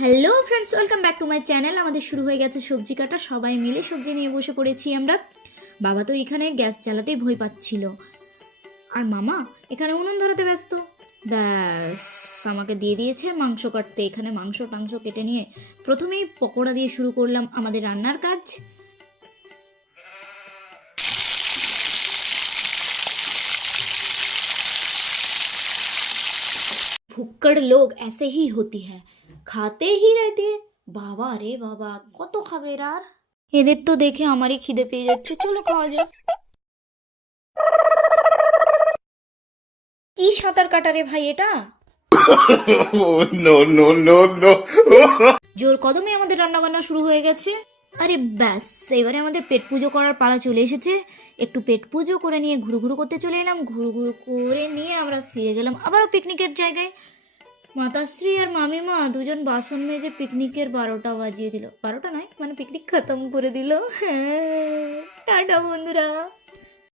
Hello friends, welcome back to my channel. আমাদের শুরু হয়ে গেছে সবজি কাটা। সবাই মিলে সবজি নিয়ে বসে পড়েছি আমরা। বাবা তো এখানে গ্যাস চালাতেই ভয় পাচ্ছিল, আর মামা এখানে উনুন ধরাতে ব্যস্ত। ব্যাস, আমাকে দিয়ে দিয়েছে মাংস কাটতে। এখানে মাংস টাংস কেটে নিয়ে প্রথমেই পকোড়া দিয়ে শুরু করলাম আমাদের রান্নার কাজ। भुक्कड़ लोग ऐसे ही होती है, খাতে হি रहती है। বাবা রে বাবা, কত খাবে আর? এদের তো দেখে আমারই খিদে পেয়ে যাচ্ছে, চলো খাওয়া যাক। কি সাঁতার কাটা রে ভাই এটা! No, no, no, no. জোর কদমে আমাদের রান্না বান্না শুরু হয়ে গেছে। আরে ব্যাস, এবারে আমাদের পেট পুজো করার পালা চলে এসেছে। একটু পেট পুজো করে নিয়ে ঘুরু ঘুরু করতে চলে এলাম। ঘুরু ঘুরু করে নিয়ে আমরা ফিরে গেলাম আবারও পিকনিকের জায়গায়। মাতাশ্রী আর মামিমা দুজন বাসন মেজে পিকনিকের 12টা বাজিয়ে দিল। 12টা নয়, মানে পিকনিক খতম করে দিল। হ্যাঁ, টাটা বন্ধুরা।